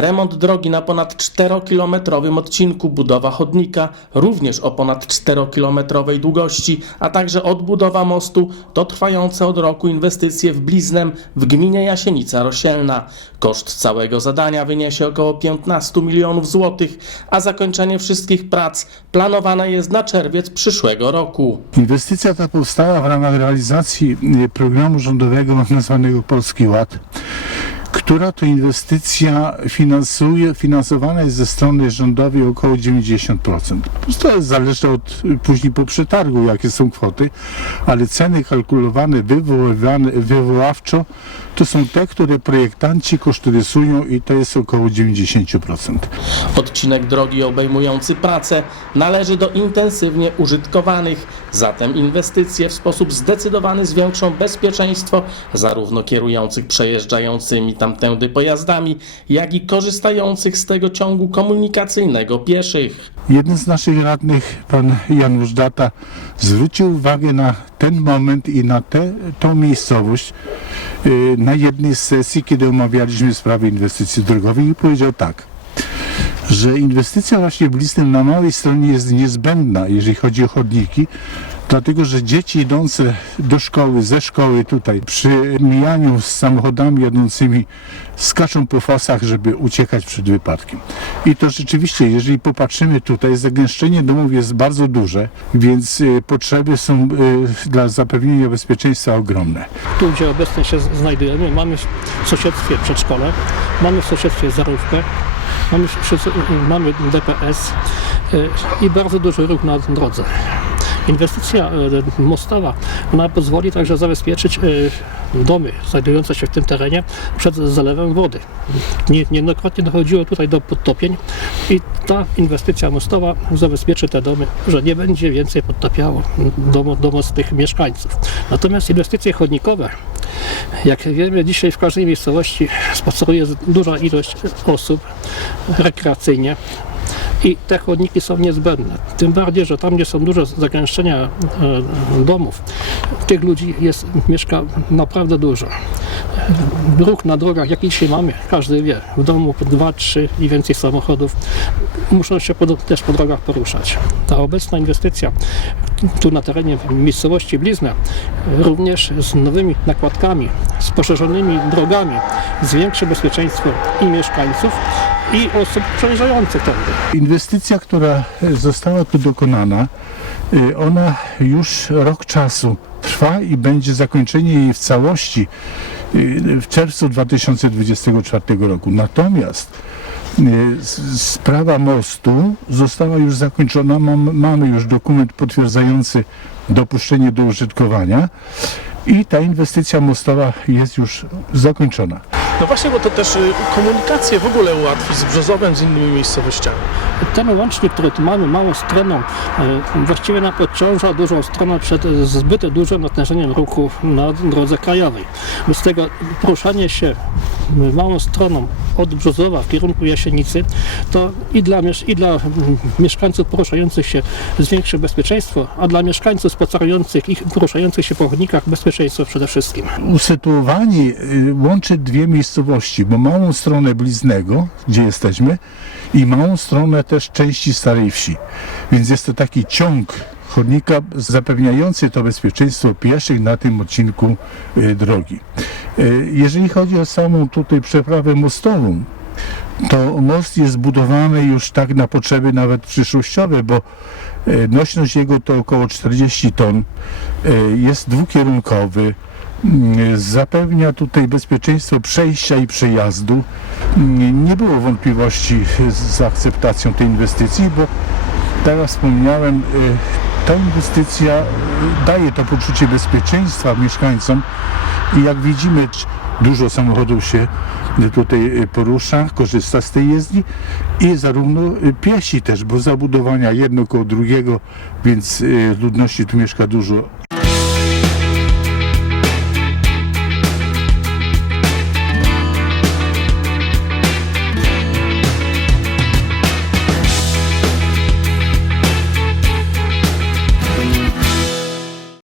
Remont drogi na ponad 4-kilometrowym odcinku, budowa chodnika również o ponad 4-kilometrowej długości, a także odbudowa mostu to trwające od roku inwestycje w Bliznem w gminie Jasienica Rosielna. Koszt całego zadania wyniesie około 15 milionów złotych, a zakończenie wszystkich prac planowane jest na czerwiec przyszłego roku. Inwestycja ta powstała w ramach realizacji programu rządowego nazwanego Polski Ład, która to inwestycja finansuje, finansowana jest ze strony rządowej około 90%. To zależy od później po przetargu, jakie są kwoty, ale ceny kalkulowane, wywoływane, wywoławczo to są te, które projektanci kosztorysują i to jest około 90%. Odcinek drogi obejmujący pracę należy do intensywnie użytkowanych, zatem inwestycje w sposób zdecydowany zwiększą bezpieczeństwo zarówno kierujących przejeżdżającymi tamtędy pojazdami, jak i korzystających z tego ciągu komunikacyjnego pieszych. Jeden z naszych radnych, pan Janusz Data, zwrócił uwagę na ten moment i na tę miejscowość y, na jednej z sesji, kiedy omawialiśmy sprawę inwestycji drogowej i powiedział tak, że inwestycja właśnie w Bliznem na małej stronie jest niezbędna, jeżeli chodzi o chodniki, dlatego że dzieci idące do szkoły, ze szkoły tutaj, przy mijaniu z samochodami jadącymi, skaczą po fosach, żeby uciekać przed wypadkiem. I to rzeczywiście, jeżeli popatrzymy tutaj, zagęszczenie domów jest bardzo duże, więc y, potrzeby są y, dla zapewnienia bezpieczeństwa ogromne. Tu, gdzie obecnie się znajdujemy, mamy w sąsiedztwie przedszkole, mamy w sąsiedztwie zarówkę, mamy, mamy DPS y, i bardzo duży ruch na drodze. Inwestycja y, mostowa ona pozwoli także zabezpieczyć y, domy znajdujące się w tym terenie przed zalewem wody. Nie- Niejednokrotnie dochodziło tutaj do podtopień i ta inwestycja mostowa zabezpieczy te domy, że nie będzie więcej podtapiało domu, domostych mieszkańców. Natomiast inwestycje chodnikowe jak wiemy, dzisiaj w każdej miejscowości z- duża ilość osób rekreacyjnie i te chodniki są niezbędne. Tym bardziej, że tam, gdzie są duże zagęszczenia e, domów, tych ludzi jest, mieszka naprawdę dużo. Ruch na drogach, jaki dzisiaj mamy, każdy wie, w domu dwa, trzy i więcej samochodów muszą się też po drogach poruszać. Ta obecna inwestycja tu na terenie miejscowości Blizna również z nowymi nakładkami, z poszerzonymi drogami zwiększy bezpieczeństwo i mieszkańców i osób przejeżdżających tędy. Inwestycja, która została tu dokonana, y, ona już rok czasu trwa i będzie zakończenie jej w całości y, w czerwcu 2024 roku. Natomiast y, sprawa mostu została już zakończona. Mam, mamy już dokument potwierdzający dopuszczenie do użytkowania i ta inwestycja mostowa jest już zakończona. No właśnie, bo to też y, komunikację w ogóle ułatwi z Brzozowem, z innymi miejscowościami. Ten łącznik, który tu mamy, małą stroną, e, właściwie nam odciąża dużą stronę przed e, zbyt dużym natężeniem ruchu na drodze krajowej. Bez tego poruszanie się małą stroną od Brzozowa w kierunku Jasienicy, to i dla, i dla mieszkańców poruszających się zwiększy bezpieczeństwo, a dla mieszkańców spacerujących i poruszających się po chodnikach bezpieczeństwo przede wszystkim. usytuowanie y, łączy dwie miejscowości, bo małą stronę Bliznego, gdzie jesteśmy, i małą stronę też części Starej Wsi. Więc jest to taki ciąg chodnika zapewniający to bezpieczeństwo pieszych na tym odcinku y, drogi. Y, Jeżeli chodzi o samą tutaj przeprawę mostową, to most jest budowany już tak na potrzeby nawet przyszłościowe, bo e, nośność jego to około 40 ton, e, jest dwukierunkowy, mm, zapewnia tutaj bezpieczeństwo przejścia i przejazdu. Mm, Nie było wątpliwości z akceptacją tej inwestycji, bo tak jak wspomniałem, e, ta inwestycja e, daje to poczucie bezpieczeństwa mieszkańcom i jak widzimy, dużo samochodów się tutaj y, porusza, korzysta z tej jezdni i zarówno y, piesi też, bo zabudowania jedno koło drugiego, więc y, ludności tu mieszka dużo